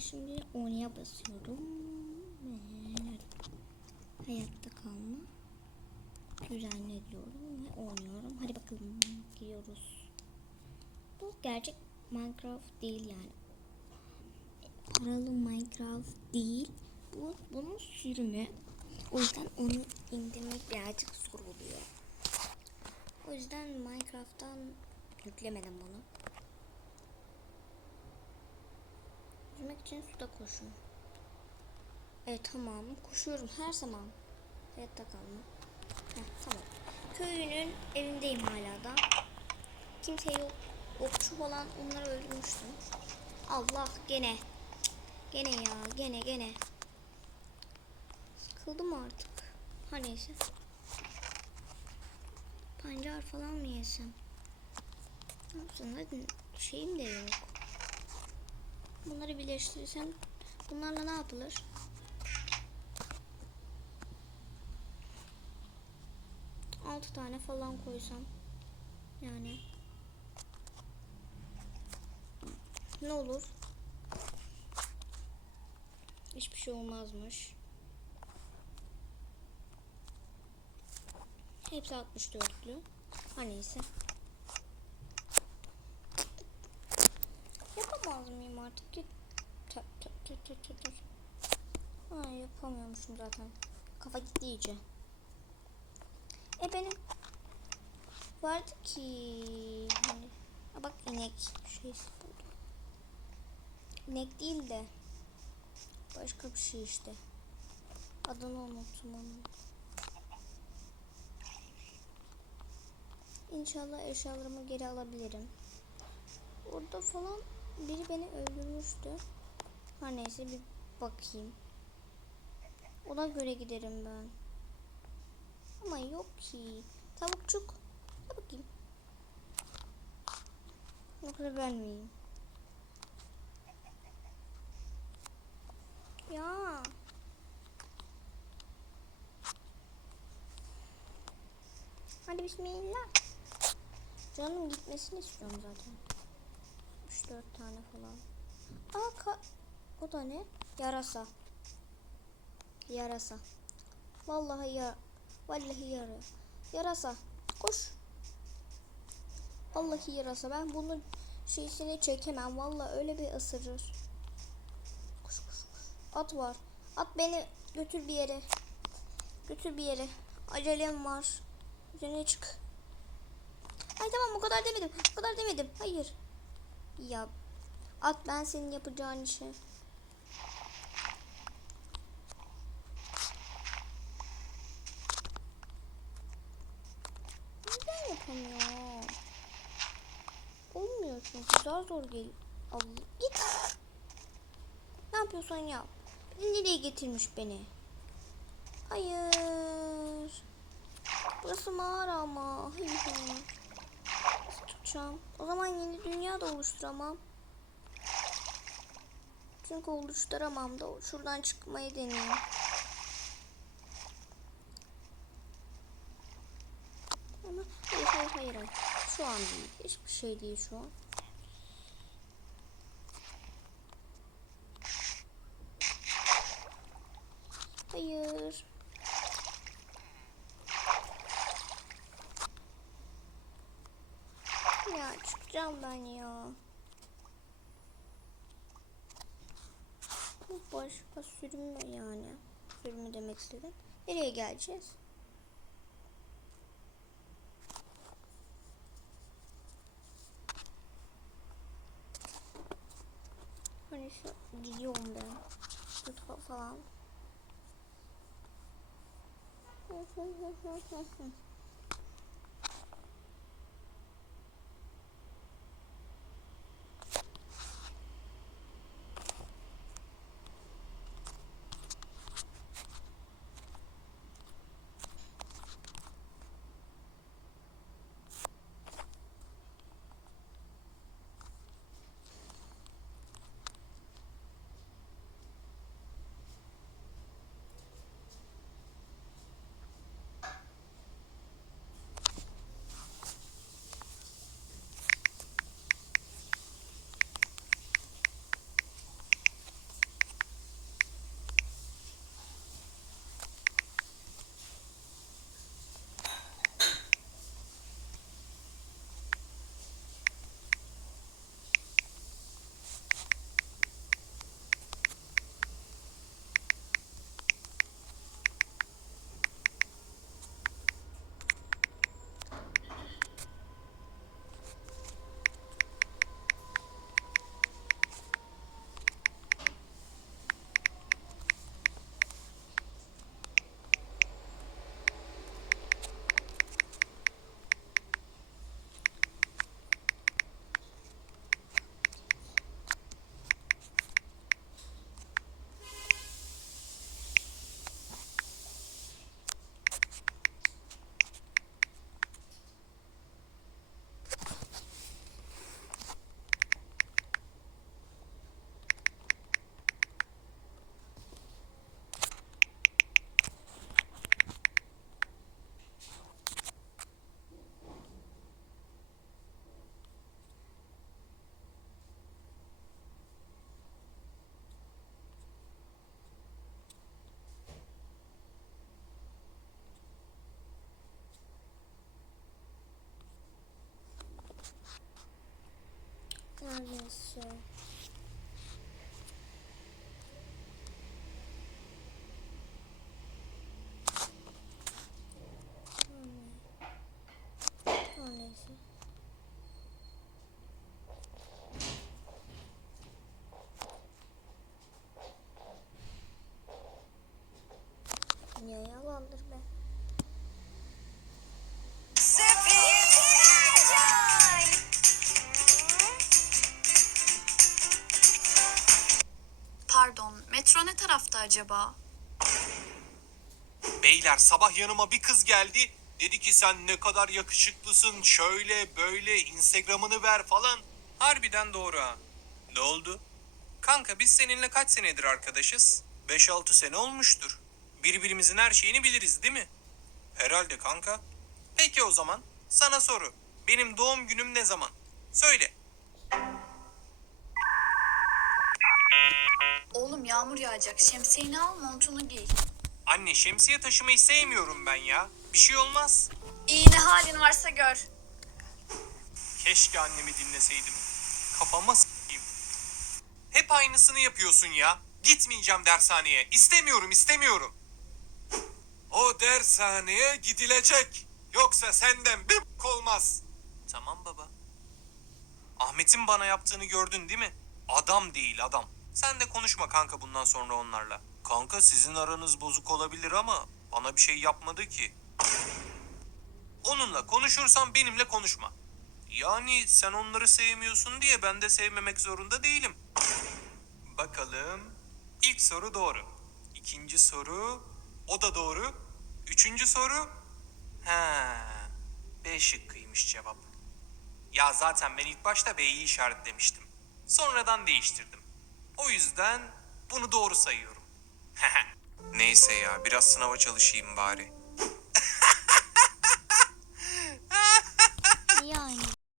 şimdi oynaya basıyorum. Ve hayatta kalma. Düzenle diyorum ve oynuyorum. Hadi bakalım giriyoruz. Bu gerçek Minecraft değil yani. Paralı Minecraft değil. Bu bunun sürümü. O yüzden onu indirmek birazcık zor oluyor. O yüzden Minecraft'tan yüklemedim bunu. Yüzmek için suda koşun. Evet tamam koşuyorum her zaman. Hayatta kalma. Heh, tamam. Köyünün evindeyim hala da. Kimse yok. Okçu falan onları öldürmüştüm. Allah gene. Gene ya gene gene. Sıkıldım artık. Ha neyse. Pancar falan mı yesem? Ne yapsam hadi şeyim de yok. Bunları birleştirsem bunlarla ne yapılır? Altı tane falan koysam yani ne olur? Hiçbir şey olmazmış. Hepsi 64'lü. Ha neyse. Artık? Git. Tö, tö, tö, tö, tö. Ha, yapamıyormuşum zaten. Kafa gitti iyice. E benim vardı ki hani Ha, bak inek şey buldum. İnek değil de başka bir şey işte. Adını unuttum onun. İnşallah eşyalarımı geri alabilirim. Orada falan biri beni öldürmüştü. Her neyse bir bakayım. Ona göre giderim ben. Ama yok ki. Tavukçuk. Gel bakayım. Yoksa vermeyeyim. Ya. Hadi bismillah. Canım gitmesini istiyorum zaten. 3-4 tane falan. Aa ka o da ne? Yarasa. Yarasa. Vallahi ya vallahi yara. Yarasa. Koş. Vallahi yarasa. Ben bunun şeysini çekemem. Vallahi öyle bir ısırır. Koş koş koş. At var. At beni götür bir yere. Götür bir yere. Acelem var. Üzerine çık. Ay tamam o kadar demedim. O kadar demedim. Hayır. Ya at ben senin yapacağın işi. Neden yapamıyor? Olmuyor çünkü daha zor geliyor. Allah git. Ne yapıyorsan yap. Beni nereye getirmiş beni? Hayır. Burası mağara ama. Hayır. Nasıl tutacağım? O zaman yeni dünya da oluşturamam. Çünkü oluşturamam da şuradan çıkmayı deneyeyim. Ama hayır. hayır. Şu an değil. Hiçbir şey değil şu an. Hayır. Ya çıkacağım ben ya. Bu başka sürümü yani. Sürümü demek istedim. Nereye geleceğiz? Hani şu gidiyorum ben. Lütfen falan. neyse. Acaba? Beyler sabah yanıma bir kız geldi. Dedi ki sen ne kadar yakışıklısın şöyle böyle instagramını ver falan. Harbiden doğru ha. Ne oldu? Kanka biz seninle kaç senedir arkadaşız? 5-6 sene olmuştur. Birbirimizin her şeyini biliriz değil mi? Herhalde kanka. Peki o zaman sana soru. Benim doğum günüm ne zaman? Söyle. Oğlum yağmur yağacak. Şemsiyeni al, montunu giy. Anne şemsiye taşımayı sevmiyorum ben ya. Bir şey olmaz. İyi ne halin varsa gör. Keşke annemi dinleseydim. Kafama s**eyim. Hep aynısını yapıyorsun ya. Gitmeyeceğim dershaneye. İstemiyorum, istemiyorum. O dershaneye gidilecek. Yoksa senden bir b- olmaz. Tamam baba. Ahmet'in bana yaptığını gördün değil mi? Adam değil adam. Sen de konuşma kanka bundan sonra onlarla. Kanka sizin aranız bozuk olabilir ama bana bir şey yapmadı ki. Onunla konuşursan benimle konuşma. Yani sen onları sevmiyorsun diye ben de sevmemek zorunda değilim. Bakalım. İlk soru doğru. İkinci soru o da doğru. Üçüncü soru ha B şıkkıymış cevap. Ya zaten ben ilk başta B'yi işaretlemiştim. Sonradan değiştirdim. O yüzden bunu doğru sayıyorum. Neyse ya biraz sınava çalışayım bari. Yani.